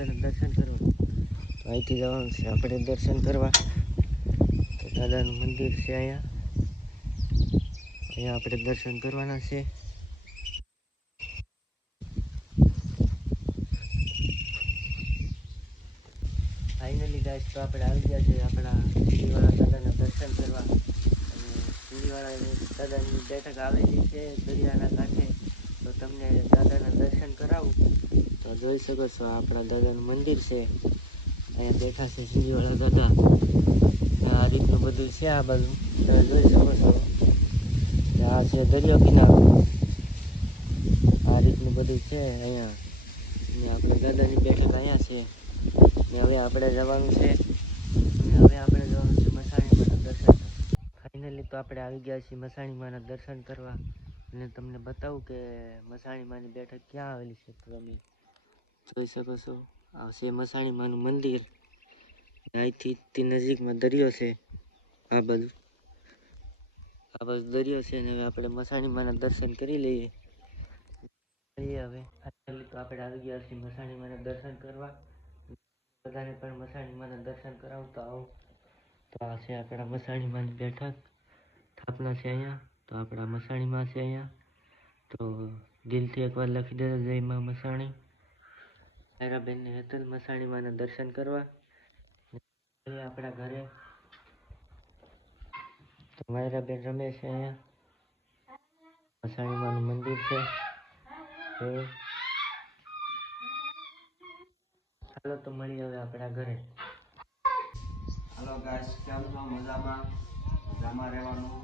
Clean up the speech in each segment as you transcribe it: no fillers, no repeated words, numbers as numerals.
દાદાના દર્શન કરો. તો અહીંથી જવાનું છે આપણે દર્શન કરવા. તો દાદાનું મંદિર છે અહીંયા આપણે દર્શન કરવાના છે. ફાઇનલી ગાઈસ તો આપણે આવી ગયા છે આપણા સિંધીવાળા દાદાના દર્શન કરવા. અને સિંધીવાળા દાદાની બેઠક આવેલી છે દરિયાના કાંઠે. તો તમને દાદાના દર્શન કરાવું. તો જોઈ શકો છો આપણા દાદાનું મંદિર છે. અહીંયા બેઠા છે સિંધીવાળા દાદા. આ રીતનું બધું છે આ બાજુ તમે જોઈ શકો છો. આ છે દરિયો કિનારો. આ રીતનું બધું છે અહીંયા. ને આપણે દાદાની બેઠક અહીંયા છે. ને હવે આપણે જવાનું છે મસાણીમાના દર્શન. ફાઇનલી તો આપણે આવી ગયા છીએ મસાણીમાના દર્શન કરવા. અને તમને બતાવું કે મસાણીમાની બેઠક ક્યાં આવેલી છે. તો તમે જોઈ શકો છો આ છે મસાણીમાનું મંદિર. અહીંથી નજીકમાં દરિયો છે. આ બાજુ દરિયો છે. ને હવે આપણે મસાણીમાના દર્શન કરી લઈએ. હવે ફાઇનલી તો આપણે આવી ગયા છીએ મસાણીમાના દર્શન કરવા. બધાને પણ મસાણીમાના દર્શન કરાવતા આવો. તો આ છે આપણા મસાણીમાની બેઠક. સ્થાપના છે અહીંયા. તો આપણા મસાણીમાં છે અહીંયા. તો દિલથી એકવાર લખી દેજો જય માં મસાણી. મારા બેનને હેતલ મસાણીમાના દર્શન કરવા આપણા ઘરે. તો મારા બેન રમે છે અહીંયા. મસાણીમાનું મંદિર છે. ચાલો તો મળીએ હવે આપણા ઘરે. हेलो गाइस કેમ છો મજામાં રહેવાનું.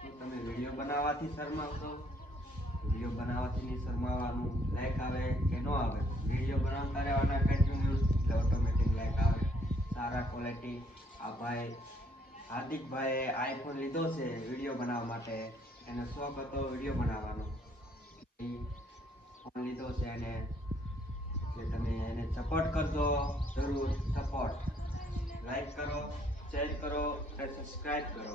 શું તમે વિડિયો બનાવવાથી શરમાવશો? વિડિયો બનાવવાથી નહીં શરમાવાનું. લાઈક આવે કે ન આવે વિડિયો બનાવતા રહેવાના કન્ટિન્યુઅસ એટલે ઓટોમેટિક લાઈક આવે. સારા ક્વોલિટી. આ ભાઈ હાર્દિકભાઈએ આઈફોન લીધો છે વિડિયો બનાવવા માટે. એને શોખ હતો વિડિયો બનાવવાનો. ફોન લીધો છે એને એટલે તમે એને સપોર્ટ કરજો. જરૂર સપોર્ટ. લાઈક કરો, શેર કરો અને સબસ્ક્રાઇબ કરો.